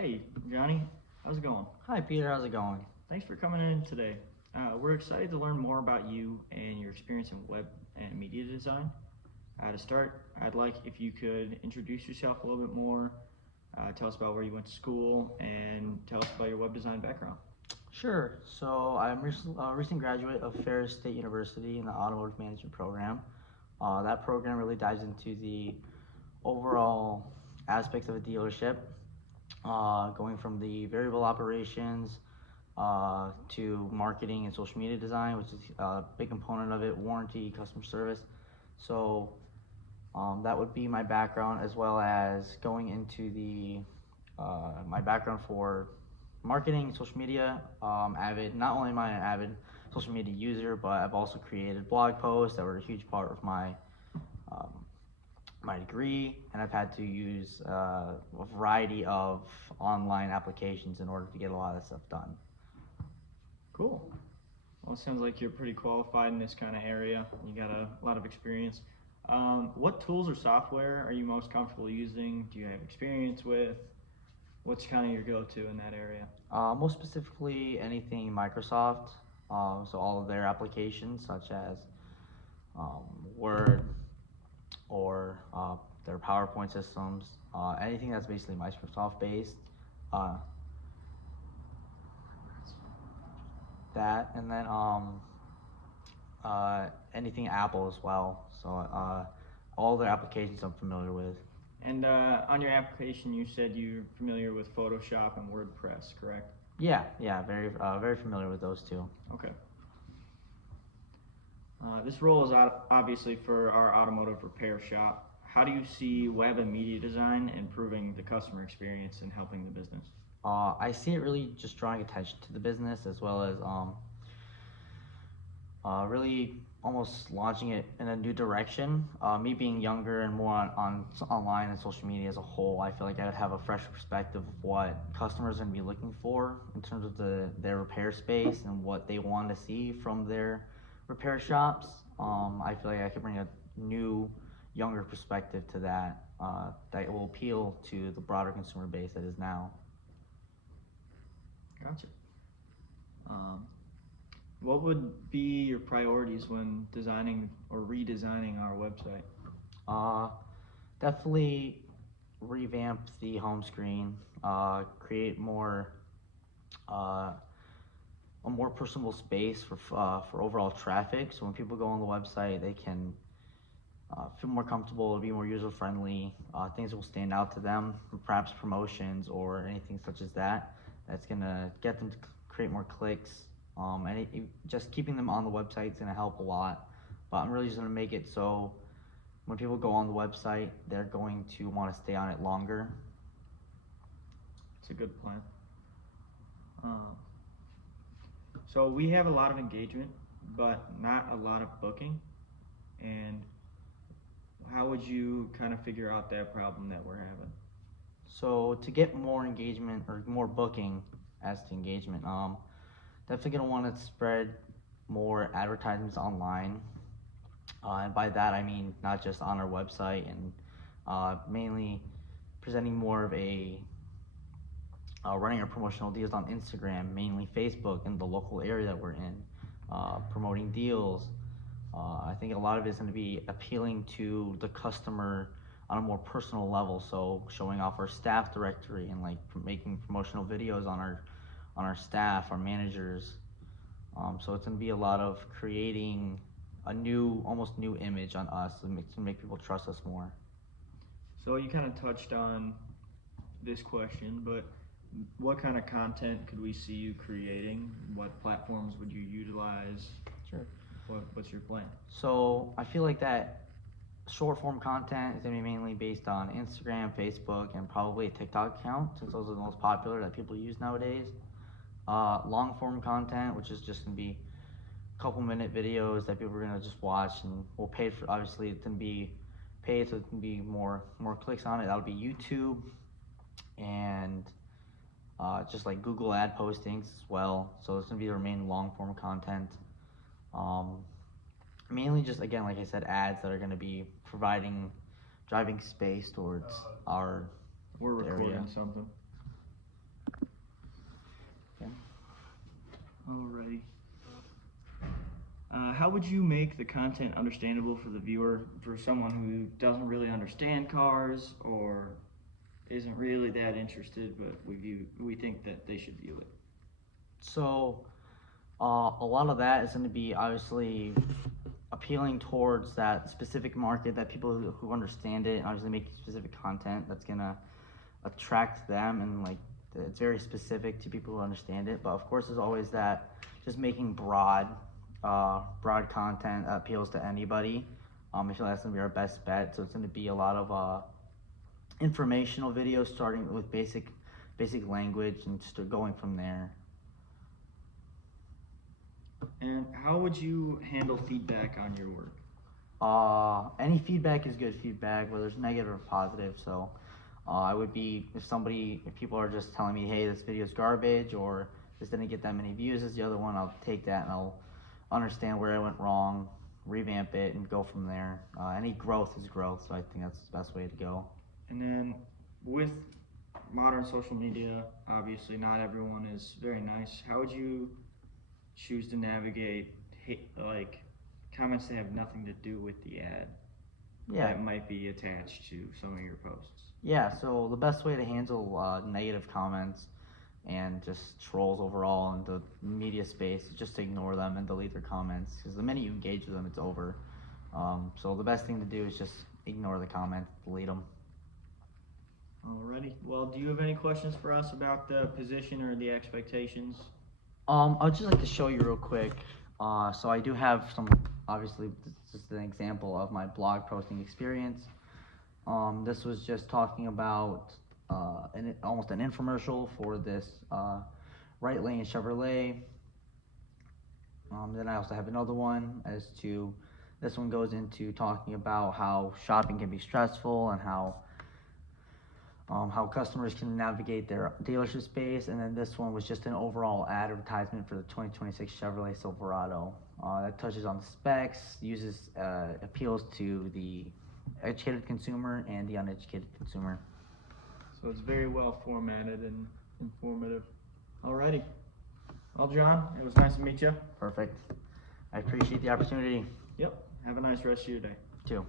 Hey, Johnny, how's it going? Hi Peter, how's it going? Thanks for coming in today. We're excited to learn more about you and your experience in web and media design. To start, I'd like if you could introduce yourself a little bit more, tell us about where you went to school, and tell us about your web design background. Sure. So I'm a recent graduate of Ferris State University in the automotive management program. That program really dives into the overall aspects of a dealership, going from the variable operations to marketing and social media design, which is a big component of it, warranty, customer service. So that would be my background, as well as going into the my background for marketing, social media. Not only am I an avid social media user, but I've also created blog posts that were a huge part of um, my degree, and I've had to use a variety of online applications in order to get a lot of this stuff done. Cool. Well, it sounds like you're pretty qualified in this kind of area. You got a lot of experience. What tools or software are you most comfortable using? Do you have experience with? What's kind of your go-to in that area? Most specifically, anything Microsoft. So all of their applications, such as Word or their PowerPoint systems, anything that's basically Microsoft based. Uh, that and then anything Apple as well. So all their applications I'm familiar with. And on your application, you said you're familiar with Photoshop and WordPress, correct? Yeah, very familiar with those two. Okay. This role is obviously for our automotive repair shop. How do you see web and media design improving the customer experience and helping the business? I see it really just drawing attention to the business, as well as really almost launching it in a new direction. Me being younger and more online and social media as a whole, I feel like I would have a fresh perspective of what customers are going to be looking for in terms of their repair space and what they want to see from their repair shops. I feel like I could bring a new, younger perspective to that that will appeal to the broader consumer base that is now. Gotcha. What would be your priorities when designing or redesigning our website? Definitely revamp the home screen, create a more personable space for overall traffic. So when people go on the website, they can feel more comfortable, be more user friendly. Things will stand out to them, perhaps promotions or anything such as that. That's gonna get them to create more clicks. Just keeping them on the website is gonna help a lot. But I'm really just gonna make it so when people go on the website, they're going to want to stay on it longer. It's a good plan. So we have a lot of engagement, but not a lot of booking. And how would you kind of figure out that problem that we're having? So to get more engagement or more booking as to engagement, definitely gonna want to spread more advertisements online. And by that I mean not just on our website, and mainly presenting more of a running our promotional deals on Instagram, mainly Facebook in the local area that we're in, promoting deals. I think a lot of it is going to be appealing to the customer on a more personal level. So showing off our staff directory and like making promotional videos on our staff, our managers. So it's going to be a lot of creating a almost new image on us to make people trust us more. So you kind of touched on this question, but what kind of content could we see you creating? What platforms would you utilize? Sure. What's your plan? So I feel like that short form content is going to be mainly based on Instagram, Facebook, and probably a TikTok account, since those are the most popular that people use nowadays. Long form content, which is just going to be a couple minute videos that people are going to just watch, and we'll pay for. Obviously, it's going to be paid, so it can be more clicks on it. That'll be YouTube and just like Google ad postings as well. So it's going to be the main long form content. Mainly just, again, like I said, ads that are going to be driving space towards our We're recording area. something. Okay. Alrighty. How would you make the content understandable for the viewer, for someone who doesn't really understand cars or isn't really that interested, but we think that they should view it? So a lot of that is going to be obviously appealing towards that specific market, that people who understand it, and obviously making specific content that's going to attract them, and like it's very specific to people who understand it. But of course, there's always that just making broad content that appeals to anybody. I feel like that's going to be our best bet. So it's going to be a lot of informational videos, starting with basic language and just going from there. And how would you handle feedback on your work? Any feedback is good feedback, whether it's negative or positive. So I would be, if people are just telling me, hey, this video is garbage, or this didn't get that many views as the other one, I'll take that and I'll understand where I went wrong, revamp it, and go from there. Any growth is growth, so I think that's the best way to go. And then with modern social media, obviously not everyone is very nice. How would you choose to navigate like comments that have nothing to do with the ad that might be attached to some of your posts? Yeah, so the best way to handle negative comments and just trolls overall in the media space is just to ignore them and delete their comments, because the minute you engage with them, it's over. So the best thing to do is just ignore the comments, delete them. Alrighty. Well, do you have any questions for us about the position or the expectations? I'd just like to show you real quick. So I do have some, obviously, this is an example of my blog posting experience. This was just talking about almost an infomercial for this right lane Chevrolet. Then I also have another one this one goes into talking about how shopping can be stressful and how customers can navigate their dealership space. And then this one was just an overall advertisement for the 2026 Chevrolet Silverado. That touches on the specs, appeals to the educated consumer and the uneducated consumer. So it's very well formatted and informative. Alrighty. Well, John, it was nice to meet you. Perfect. I appreciate the opportunity. Yep. Have a nice rest of your day. Too.